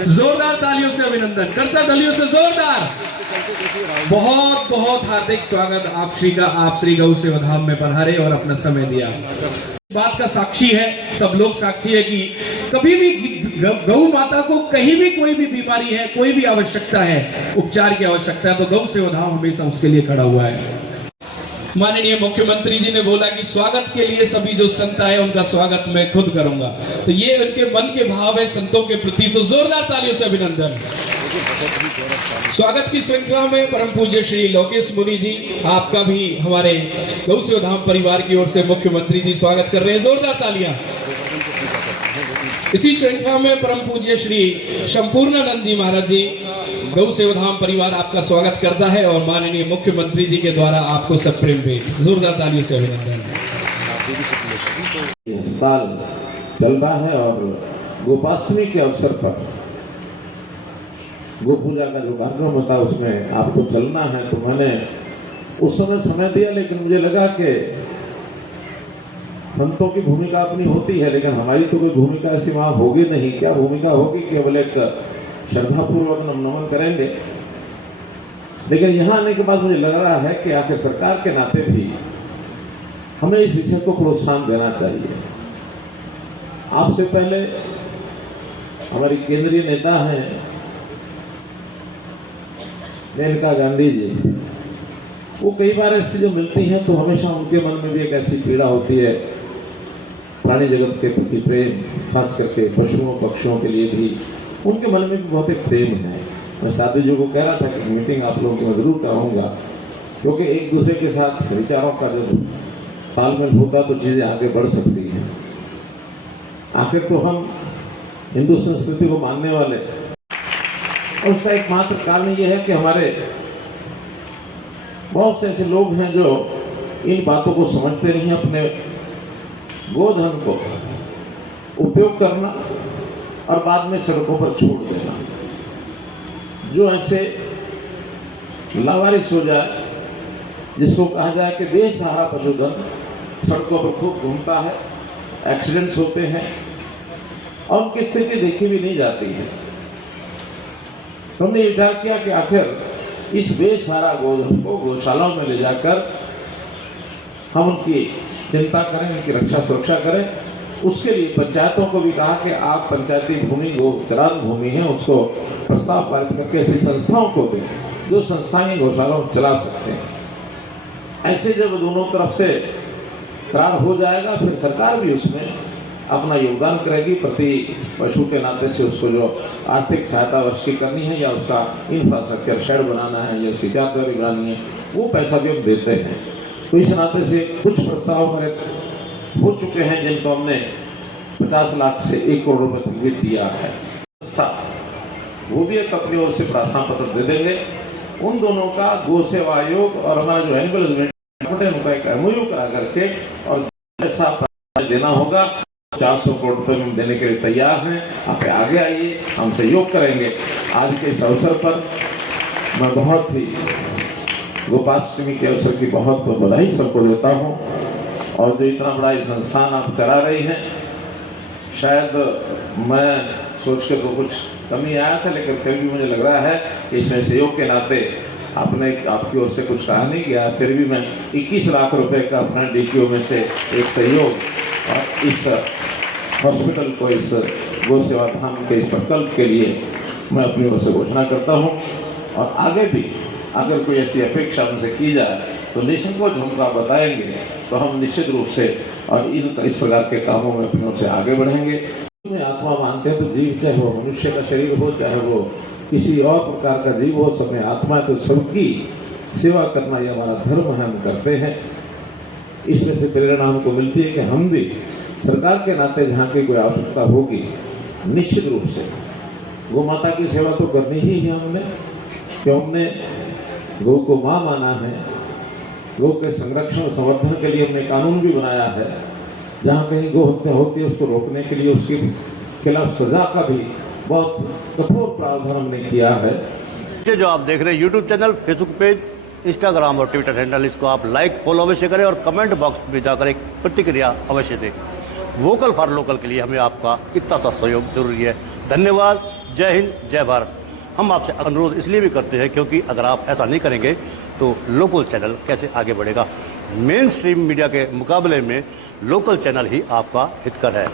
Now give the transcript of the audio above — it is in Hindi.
जोरदार तालियों से अभिनंदन करता, तालियों से जोरदार। बहुत बहुत हार्दिक स्वागत आप श्री का, आप श्री गौ सेवा धाम में पधारे और अपना समय दिया। बात का साक्षी है, सब लोग साक्षी है कि कभी भी गौ माता को कहीं भी कोई भी बीमारी है, कोई भी आवश्यकता है, उपचार की आवश्यकता है, तो गौ सेवा धाम हमेशा उसके लिए खड़ा हुआ है। माननीय मुख्यमंत्री जी ने बोला कि स्वागत के लिए सभी जो संत आए उनका स्वागत मैं खुद करूंगा, तो ये उनके मन के भाव है संतों के प्रति, तो जोरदार तालियों से अभिनंदन। स्वागत की श्रृंखला में परम पूज्य श्री लोकेश मुनि जी, आपका भी हमारे गौ सेवा धाम परिवार की ओर से मुख्यमंत्री जी स्वागत कर रहे हैं, जोरदार तालियां। इसी श्रृंखला में परम पूज्य श्री संपूर्णानंद जी महाराज जी, गौ सेवा धाम परिवार आपका स्वागत करता है और माननीय मुख्यमंत्री जी के द्वारा आपको सब प्रेम भेंट, जोरदार तालियों से अभिनंदन। अस्पताल चल रहा है और गोपाष्टमी के अवसर पर गो पूजा का जो कार्यक्रम होता है उसमें आपको चलना है, तो मैंने उस समय दिया, लेकिन मुझे लगा कि संतों की भूमिका अपनी होती है, लेकिन हमारी तो कोई भूमिका ऐसी वहां होगी नहीं। क्या भूमिका होगी? केवल एक श्रद्धापूर्वक नमन करेंगे। लेकिन यहाँ आने के बाद मुझे लग रहा है कि आखिर सरकार के नाते भी हमें इस विषय को प्रोत्साहन देना चाहिए। आपसे पहले हमारी केंद्रीय नेता हैं मेनका गांधी जी, वो कई बार ऐसी जो मिलती हैं तो हमेशा उनके मन में भी एक ऐसी पीड़ा होती है, प्राणी जगत के प्रति प्रेम, खास करके पशुओं पक्षियों के लिए भी उनके मन में भी बहुत एक प्रेम है। मैं साधु जी को कह रहा था कि मीटिंग आप लोगों को जरूर कराऊंगा, क्योंकि एक दूसरे के साथ विचारों का जब तालमेल होता तो चीजें आगे बढ़ सकती हैं। आखिर तो हम हिंदू संस्कृति को मानने वाले, और उसका एकमात्र कारण यह है कि हमारे बहुत से ऐसे लोग हैं जो इन बातों को समझते नहीं। अपने गोधन को उपयोग करना और बाद में सड़कों पर छोड़ देना, जो ऐसे लावारिस हो जाए, जिसको कहा जाए कि बेसहारा पशुधन सड़कों पर खूब घूमता है, एक्सीडेंट्स होते हैं और उनकी स्थिति देखी भी नहीं जाती है। हमने विचार किया कि आखिर इस बेसहारा गोधन को गौशालाओं में ले जाकर हम उनकी चिंता करें, उनकी रक्षा सुरक्षा करें। उसके लिए पंचायतों को भी कहा कि आप पंचायती भूमि गोकरान भूमि है, उसको प्रस्ताव पारित करके ऐसी संस्थाओं को दें जो संस्थाएं गौशालाओं को चला सकते हैं। ऐसे जब दोनों तरफ से करार हो जाएगा, फिर सरकार भी उसमें अपना योगदान करेगी। प्रति पशु के नाते से उसको जो आर्थिक सहायता वर्ष की करनी है, या उसका इंफ्रास्ट्रक्चर शेड बनाना है, या उसकी चादरी बनानी है, वो पैसा भी हम देते हैं। तो इस नाते से कुछ प्रस्ताव हमारे हो चुके हैं, जिनको हमने 50 लाख से 1 करोड़ रुपए तक भी दिया है। वो भी एक अपनी ओर से प्रार्थना पत्र दे देंगे। उन दोनों का गो सेवा आयोग और हमारा जो एनिमल हस्बेंड्री उनका एक MOU करा करके और ऐसा देना होगा। 400 करोड़ रुपए में देने के लिए तैयार हैं। आप आगे आइए, हम सहयोग करेंगे। आज के इस अवसर पर मैं बहुत ही गोपाष्टमी के अवसर की बहुत बधाई सबको देता हूँ। और जो इतना बड़ा ये संस्थान आप करा रही हैं, शायद मैं सोच के तो कुछ कमी आया था, लेकिन फिर भी मुझे लग रहा है कि इसमें सहयोग के नाते आपने आपकी ओर से कुछ कहा नहीं गया, फिर भी मैं 21 लाख रुपए का अपना DTO में से एक सहयोग और इस हॉस्पिटल को, इस गौ सेवा धाम के इस प्रकल्प के लिए मैं अपनी ओर से घोषणा करता हूँ। और आगे भी अगर कोई ऐसी अपेक्षा हमसे की जाए तो निसंकोच हमको आप बताएंगे, तो हम निश्चित रूप से और इस प्रकार के कामों में अपनी ओर से आगे बढ़ेंगे। आत्मा मानते हैं तो जीव, चाहे वो मनुष्य का शरीर हो, चाहे वो किसी और प्रकार का जीव हो, सब में आत्मा है, तो सबकी सेवा करना ये हमारा धर्म है, हम करते हैं। इसमें से प्रेरणा हमको मिलती है कि हम भी सरकार के नाते जहाँ की कोई आवश्यकता होगी, निश्चित रूप से गौ माता की सेवा तो करनी ही है हमने, क्यों हमने गौ को माँ माना है। गौ के संरक्षण संवर्धन के लिए हमने कानून भी बनाया है। जहाँ कहीं गौ हत्या होती है उसको रोकने के लिए उसके खिलाफ सजा का भी बहुत कठोर प्रावधान हमने किया है। जो आप देख रहे हैं YouTube channel, Facebook page, Instagram और ट्विटर हैंडल, इसको आप लाइक फॉलो अवश्य करें और कमेंट बॉक्स में जाकर एक प्रतिक्रिया अवश्य दें। वोकल फॉर लोकल के लिए हमें आपका इतना सा सहयोग जरूरी है। धन्यवाद। जय हिंद, जय भारत। हम आपसे अनुरोध इसलिए भी करते हैं क्योंकि अगर आप ऐसा नहीं करेंगे तो लोकल चैनल कैसे आगे बढ़ेगा। मेन स्ट्रीम मीडिया के मुकाबले में लोकल चैनल ही आपका हितकर है।